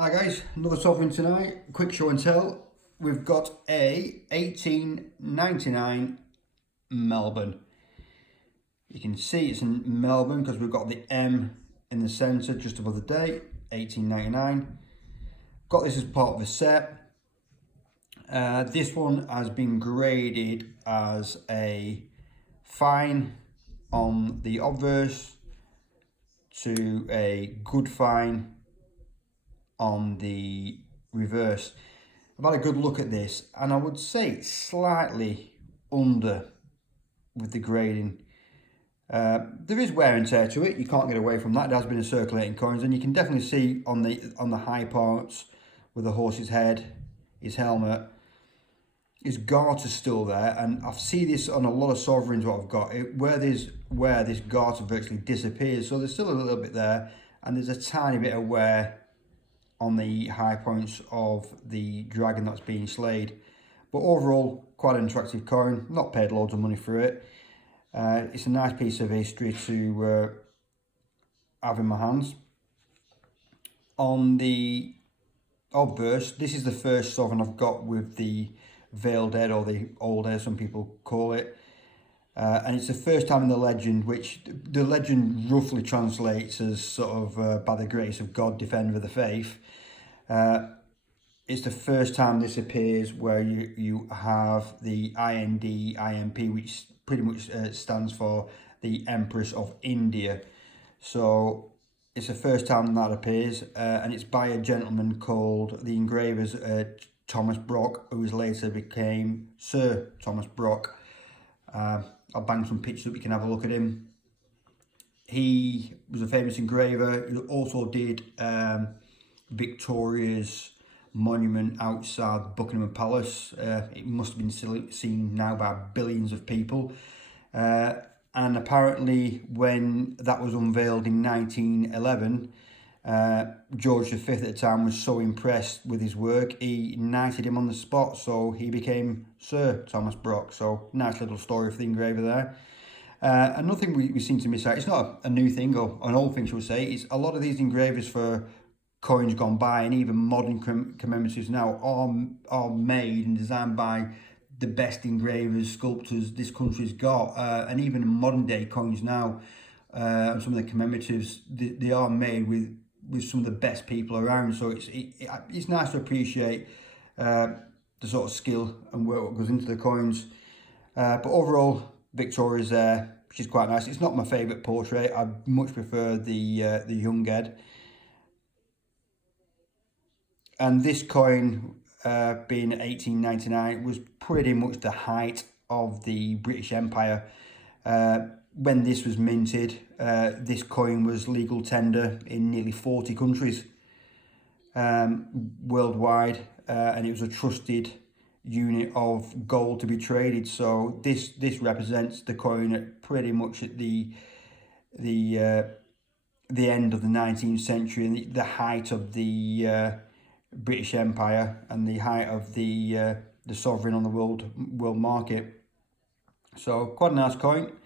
Hi guys, another Sovereign tonight. Quick show and tell. We've got a 1899 Melbourne. You can see it's in Melbourne because we've got the M in the centre just above the date, 1899. Got this as part of the set. This one has been graded as a fine on the obverse to a good fine on the reverse. I've had a good look at this and I would say it's slightly under with the grading. There is wear and tear to it, you can't get away from that. It has been a circulating coins, and you can definitely see on the high parts with the horse's head, his helmet, his garter's still there, and I see this on a lot of sovereigns what I've got, where this garter virtually disappears, so there's still a little bit there, and there's a tiny bit of wear on the high points of the dragon that's being slayed. But overall, quite an attractive coin. Not paid loads of money for it. It's a nice piece of history to have in my hands. On the obverse, this is the first sovereign I've got with the veiled head, or the old head, some people call it. And it's the first time in the legend, which the legend roughly translates as sort of by the grace of God, defender of the faith. It's the first time this appears where you have the IND, which pretty much stands for the Empress of India. So it's the first time that appears, and it's by a gentleman called the engraver's Thomas Brock, who later became Sir Thomas Brock. I'll bang some pictures up, you can have a look at him. He was a famous engraver. He also did Victoria's monument outside Buckingham Palace. It must have been seen now by billions of people. And apparently when that was unveiled in 1911, George V at the time was so impressed with his work, he knighted him on the spot, so he became Sir Thomas Brock. So nice little story for the engraver there. Another thing we seem to miss out, it's not a new thing or an old thing, shall we say, is a lot of these engravers for coins gone by and even modern commemoratives now are made and designed by the best engravers, sculptors this country's got, and even modern day coins now, some of the commemoratives, they are made with some of the best people around. So it's nice to appreciate the sort of skill and work that goes into the coins. But overall, Victoria's there, which is quite nice. It's not my favourite portrait. I much prefer the young head. And this coin, being 1899, was pretty much the height of the British Empire. When this was minted, this coin was legal tender in nearly 40 countries worldwide, and it was a trusted unit of gold to be traded. So this represents the coin at pretty much at the end of the 19th century, and the height of the British Empire, and the height of the sovereign on the world market. So quite a nice coin.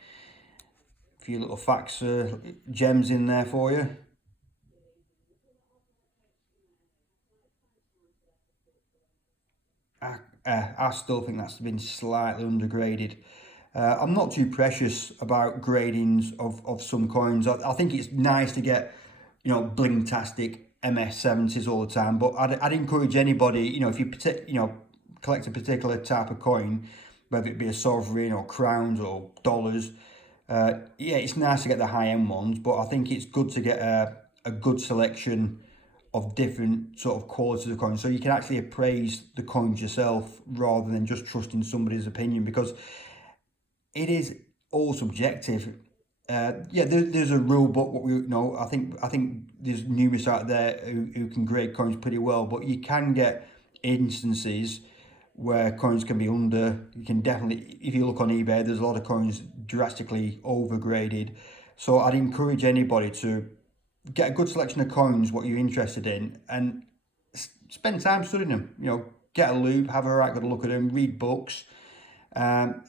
A few little facts, gems in there for you. I still think that's been slightly undergraded. I'm not too precious about gradings of some coins. I think it's nice to get, bling-tastic MS70s all the time, but I'd encourage anybody, if you collect a particular type of coin, whether it be a sovereign or crowns or dollars, yeah, it's nice to get the high-end ones, but I think it's good to get a good selection of different sort of qualities of coins, so you can actually appraise the coins yourself rather than just trusting somebody's opinion, because it is all subjective. Yeah, there's a rule book. What we know, I think there's numerous out there who can grade coins pretty well, but you can get instances where coins can be under. You can definitely, if you look on eBay, there's a lot of coins drastically overgraded. So I'd encourage anybody to get a good selection of coins, what you're interested in, and spend time studying them. Get a loupe, have a right good look at them, read books, and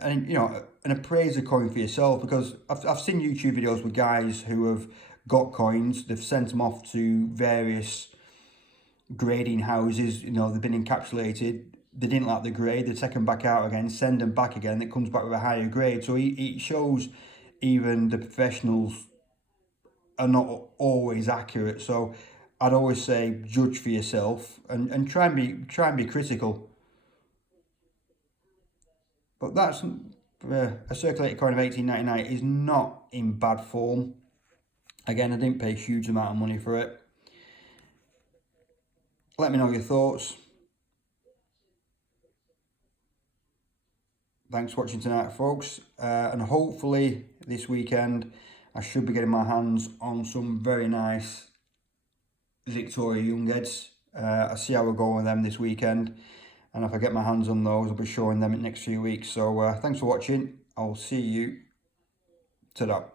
appraise a coin for yourself, because I've seen YouTube videos with guys who have got coins, they've sent them off to various grading houses, you know, they've been encapsulated. They didn't like the grade, they take them back out again, send them back again, it comes back with a higher grade. So it shows even the professionals are not always accurate. So I'd always say judge for yourself and try and be critical. But that's a circulated coin of 1899 is not in bad form. Again, I didn't pay a huge amount of money for it. Let me know your thoughts. Thanks for watching tonight, folks. And hopefully this weekend I should be getting my hands on some very nice Victoria Young heads. I'll see how we go with them this weekend. And if I get my hands on those, I'll be showing them in the next few weeks. So thanks for watching. I'll see you. Ta-da.